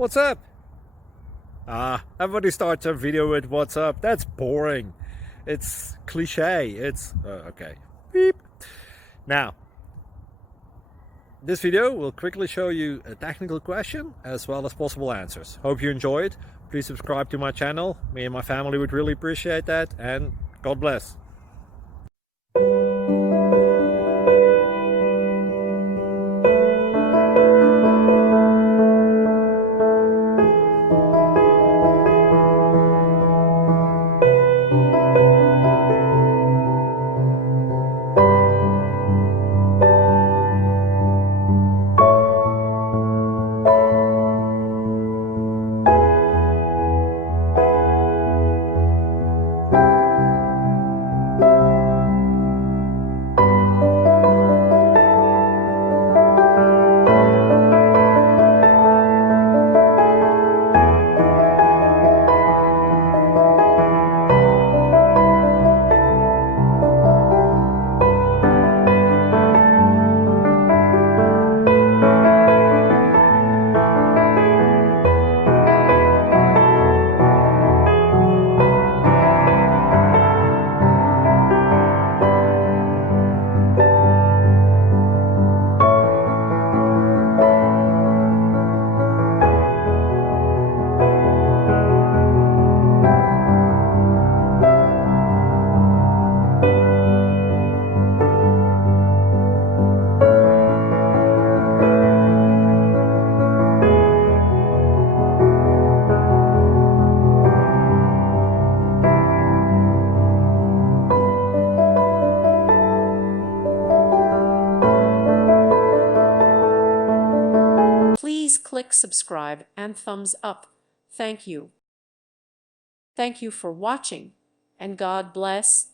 What's up? Everybody starts a video with what's up. That's boring. It's cliche. It's okay. Beep. Now, this video will quickly show you a technical question as well as possible answers. Hope you enjoy it. Please subscribe to my channel. Me and my family would really appreciate that, and God bless. Please click subscribe and thumbs up. Thank you. Thank you for watching, and God bless.